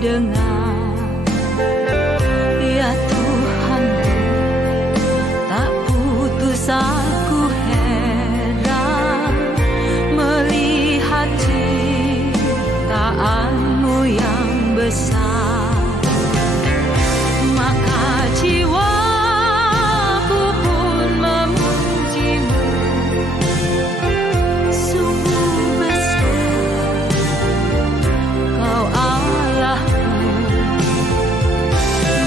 dengar, ya Tuhan, tak putus aku heran melihat ciptaan-Mu yang besar. Maka jiwaku pun memuji-Mu, sungguh besar Kau Allahku.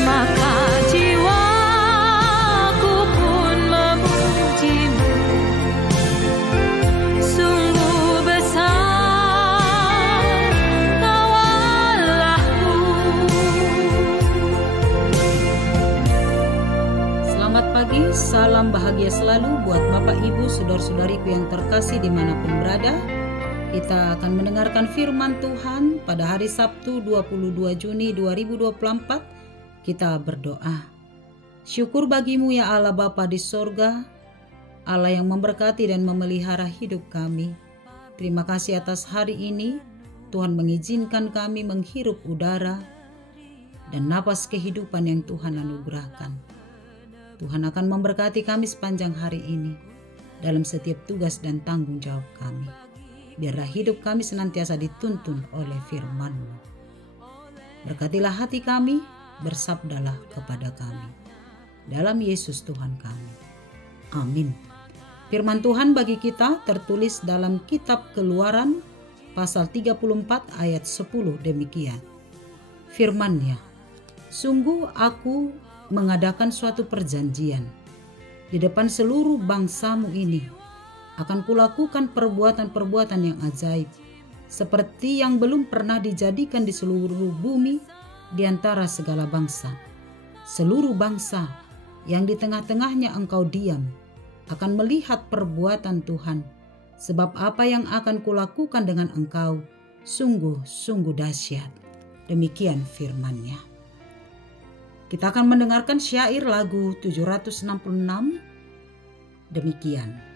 Maka jiwaku pun memuji-Mu, sungguh besar Kau Allahku. Selamat pagi, salam bahagia selalu buat Bapak Ibu, saudara-saudariku yang terkasih dimanapun berada. Kita akan mendengarkan firman Tuhan pada hari Sabtu 22 Juni 2024. Kita berdoa. Syukur bagi-Mu ya Allah Bapa di sorga, Allah yang memberkati dan memelihara hidup kami. Terima kasih atas hari ini, Tuhan mengizinkan kami menghirup udara dan napas kehidupan yang Tuhan anugerahkan. Tuhan akan memberkati kami sepanjang hari ini dalam setiap tugas dan tanggung jawab kami. Biarlah hidup kami senantiasa dituntun oleh firman-Mu. Berkatilah hati kami, bersabdalah kepada kami. Dalam Yesus Tuhan kami. Amin. Firman Tuhan bagi kita tertulis dalam kitab Keluaran pasal 34 ayat 10 demikian. Firman-Nya, sungguh aku mengadakan suatu perjanjian di depan seluruh bangsa-Mu ini. Akan kulakukan perbuatan-perbuatan yang ajaib, seperti yang belum pernah dijadikan di seluruh bumi di antara segala bangsa. Seluruh bangsa yang di tengah-tengahnya engkau diam akan melihat perbuatan Tuhan, sebab apa yang akan kulakukan dengan engkau sungguh-sungguh dahsyat. Demikian firman-Nya. Kita akan mendengarkan syair lagu 766. Demikian.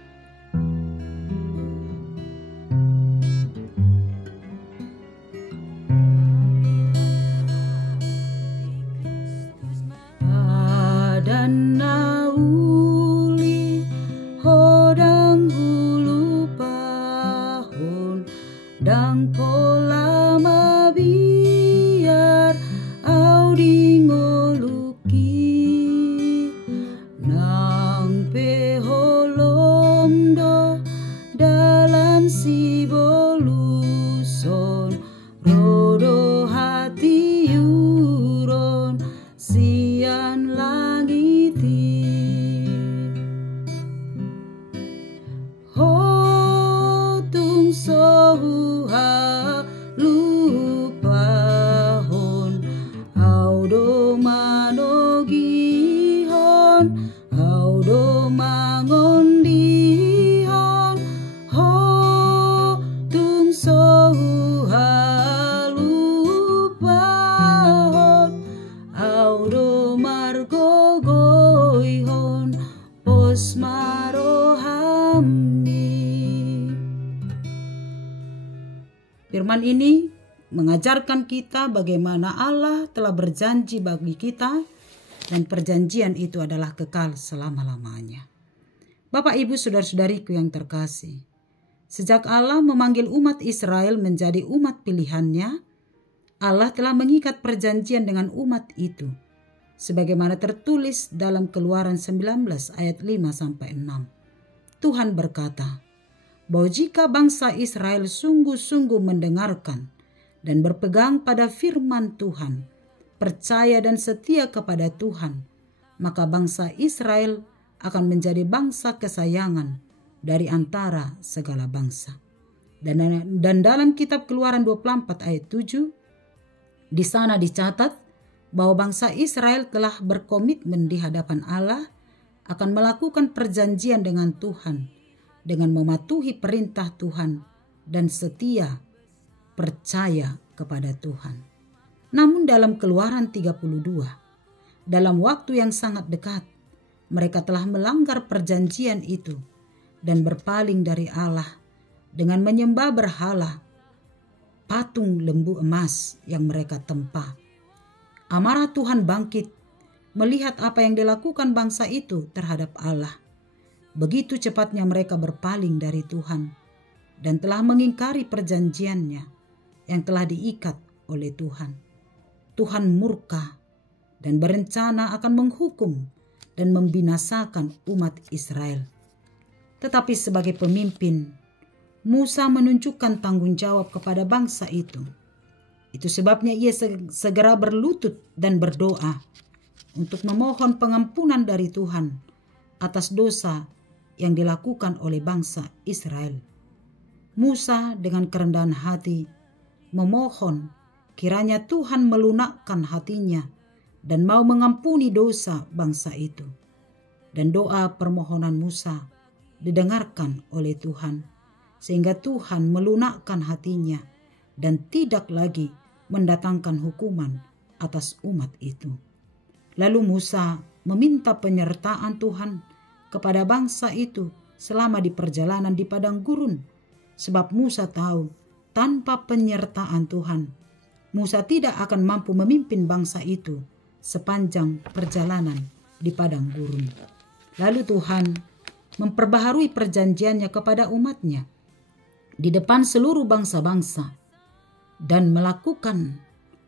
Nauli hodang hulu pahun dang pola mabiar au dingoluki nang peholom do dalan si boluson rodo hati yuron sian langiti hotung sohuha lupahon audo manogihon audo mangondihon hotung sohuha lupahon audo margogoihon posmarohamni. Firman ini mengajarkan kita bagaimana Allah telah berjanji bagi kita dan perjanjian itu adalah kekal selama-lamanya. Bapak Ibu saudara-saudariku yang terkasih, sejak Allah memanggil umat Israel menjadi umat pilihannya, Allah telah mengikat perjanjian dengan umat itu, sebagaimana tertulis dalam Keluaran 19 ayat 5-6. Tuhan berkata, bahwa jika bangsa Israel sungguh-sungguh mendengarkan dan berpegang pada firman Tuhan, percaya dan setia kepada Tuhan, maka bangsa Israel akan menjadi bangsa kesayangan dari antara segala bangsa. Dan dalam kitab Keluaran 24 ayat 7, di sana dicatat bahwa bangsa Israel telah berkomitmen di hadapan Allah akan melakukan perjanjian dengan Tuhan dengan mematuhi perintah Tuhan dan setia percaya kepada Tuhan. Namun dalam Keluaran 32, dalam waktu yang sangat dekat, mereka telah melanggar perjanjian itu dan berpaling dari Allah dengan menyembah berhala. patung lembu emas yang mereka tempa. Amarah Tuhan bangkit melihat apa yang dilakukan bangsa itu terhadap Allah. Begitu cepatnya mereka berpaling dari Tuhan dan telah mengingkari perjanjiannya yang telah diikat oleh Tuhan. Tuhan murka dan berencana akan menghukum dan membinasakan umat Israel. Tetapi sebagai pemimpin, Musa menunjukkan tanggung jawab kepada bangsa itu. Itu sebabnya ia segera berlutut dan berdoa untuk memohon pengampunan dari Tuhan atas dosa yang dilakukan oleh bangsa Israel. Musa dengan kerendahan hati memohon kiranya Tuhan melunakkan hatinya dan mau mengampuni dosa bangsa itu. Dan doa permohonan Musa didengarkan oleh Tuhan, sehingga Tuhan melunakkan hatinya dan tidak lagi mendatangkan hukuman atas umat itu. Lalu Musa meminta penyertaan Tuhan kepada bangsa itu selama di perjalanan di padang gurun, sebab Musa tahu tanpa penyertaan Tuhan, Musa tidak akan mampu memimpin bangsa itu sepanjang perjalanan di padang gurun. Lalu Tuhan memperbaharui perjanjiannya kepada umatnya di depan seluruh bangsa-bangsa dan melakukan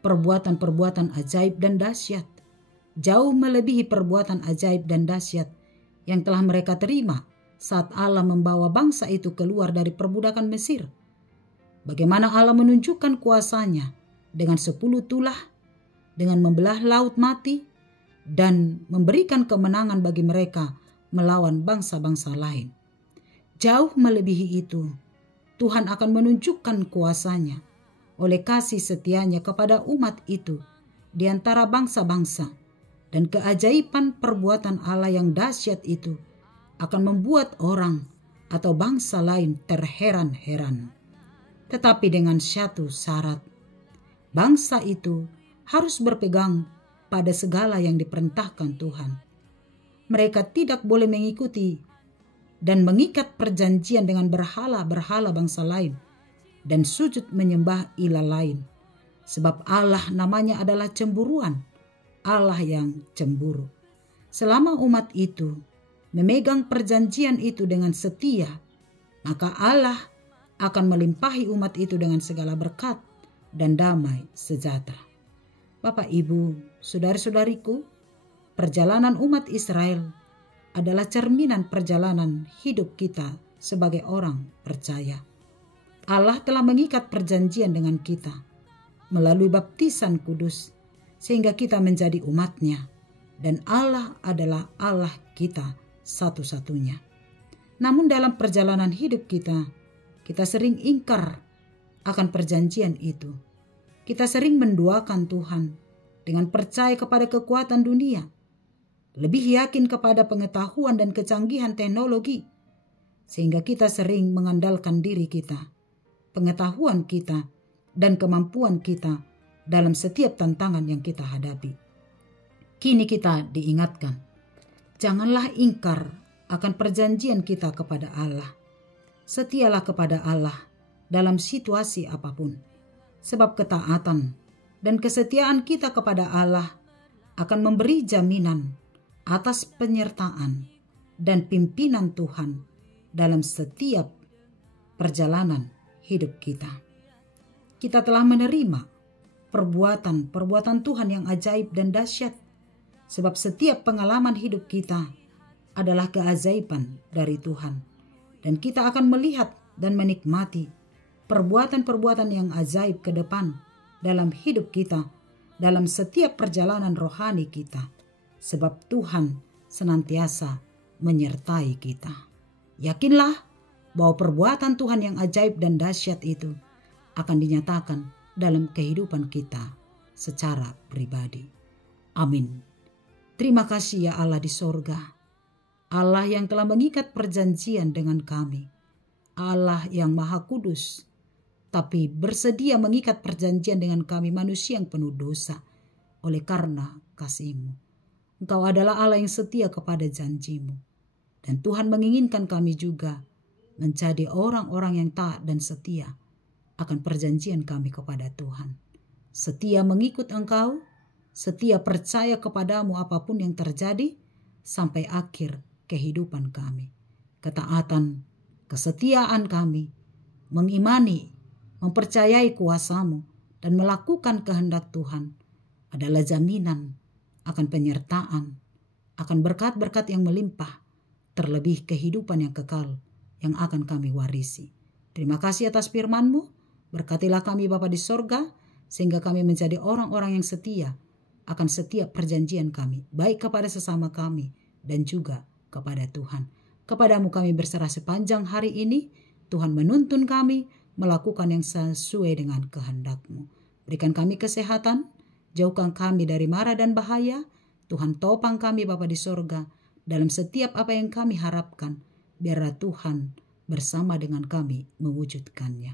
perbuatan-perbuatan ajaib dan dahsyat, jauh melebihi perbuatan ajaib dan dahsyat yang telah mereka terima saat Allah membawa bangsa itu keluar dari perbudakan Mesir. Bagaimana Allah menunjukkan kuasanya dengan 10 tulah, dengan membelah laut mati, dan memberikan kemenangan bagi mereka melawan bangsa-bangsa lain. Jauh melebihi itu, Tuhan akan menunjukkan kuasanya oleh kasih setianya kepada umat itu di antara bangsa-bangsa, dan keajaiban perbuatan Allah yang dahsyat itu akan membuat orang atau bangsa lain terheran-heran. Tetapi dengan satu syarat, bangsa itu harus berpegang pada segala yang diperintahkan Tuhan. Mereka tidak boleh mengikuti dan mengikat perjanjian dengan berhala-berhala bangsa lain dan sujud menyembah ilah lain. Sebab Allah namanya adalah cemburuan, Allah yang cemburu. Selama umat itu memegang perjanjian itu dengan setia, maka Allah akan melimpahi umat itu dengan segala berkat dan damai sejahtera. Bapak, Ibu, saudara-saudariku, perjalanan umat Israel adalah cerminan perjalanan hidup kita sebagai orang percaya. Allah telah mengikat perjanjian dengan kita melalui baptisan kudus, sehingga kita menjadi umat-Nya, dan Allah adalah Allah kita satu-satunya. Namun dalam perjalanan hidup kita sering ingkar akan perjanjian itu. Kita sering menduakan Tuhan dengan percaya kepada kekuatan dunia, lebih yakin kepada pengetahuan dan kecanggihan teknologi, sehingga kita sering mengandalkan diri kita, pengetahuan kita, dan kemampuan kita dalam setiap tantangan yang kita hadapi. Kini kita diingatkan, janganlah ingkar akan perjanjian kita kepada Allah. Setialah kepada Allah dalam situasi apapun, sebab ketaatan dan kesetiaan kita kepada Allah akan memberi jaminan atas penyertaan dan pimpinan Tuhan dalam setiap perjalanan hidup kita. Kita telah menerima perbuatan Tuhan yang ajaib dan dahsyat, sebab setiap pengalaman hidup kita adalah keajaiban dari Tuhan, dan kita akan melihat dan menikmati perbuatan-perbuatan yang ajaib ke depan dalam hidup kita, dalam setiap perjalanan rohani kita, sebab Tuhan senantiasa menyertai kita. Yakinlah bahwa perbuatan Tuhan yang ajaib dan dahsyat itu akan dinyatakan dalam kehidupan kita secara pribadi. Amin. Terima kasih ya Allah di sorga, Allah yang telah mengikat perjanjian dengan kami, Allah yang maha kudus, tapi bersedia mengikat perjanjian dengan kami manusia yang penuh dosa oleh karena kasih-Mu. Engkau adalah Allah yang setia kepada janji-Mu, dan Tuhan menginginkan kami juga menjadi orang-orang yang taat dan setia akan perjanjian kami kepada Tuhan. Setia mengikut Engkau, setia percaya kepadamu apapun yang terjadi sampai akhir kehidupan kami. Ketaatan, kesetiaan kami, mengimani, mempercayai kuasa-Mu, dan melakukan kehendak Tuhan adalah jaminan akan penyertaan, akan berkat-berkat yang melimpah, terlebih kehidupan yang kekal yang akan kami warisi. Terima kasih atas firman-Mu. Berkatilah kami Bapa di sorga, sehingga kami menjadi orang-orang yang setia akan setiap perjanjian kami, baik kepada sesama kami dan juga kepada Tuhan. Kepadamu kami berserah sepanjang hari ini. Tuhan menuntun kami melakukan yang sesuai dengan kehendak-Mu. Berikan kami kesehatan, jauhkan kami dari mara dan bahaya. Tuhan topang kami Bapa di sorga dalam setiap apa yang kami harapkan. Biarlah Tuhan bersama dengan kami mewujudkannya.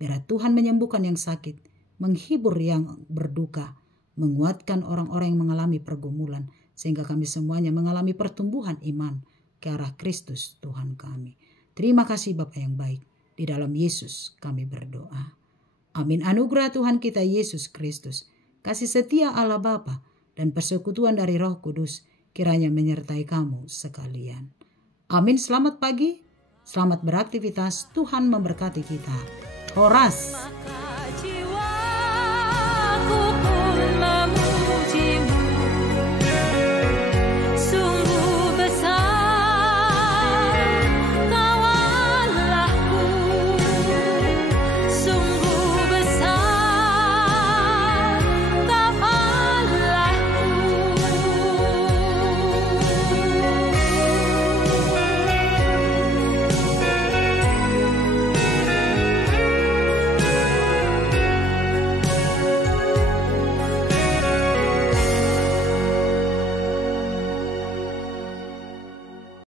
Biarlah Tuhan menyembuhkan yang sakit, menghibur yang berduka, menguatkan orang-orang yang mengalami pergumulan, sehingga kami semuanya mengalami pertumbuhan iman ke arah Kristus Tuhan kami. Terima kasih Bapa yang baik. Di dalam Yesus kami berdoa. Amin. Anugerah Tuhan kita Yesus Kristus, kasih setia Allah Bapa, dan persekutuan dari Roh Kudus kiranya menyertai kamu sekalian. Amin. Selamat pagi, selamat beraktivitas. Tuhan memberkati kita. Horas.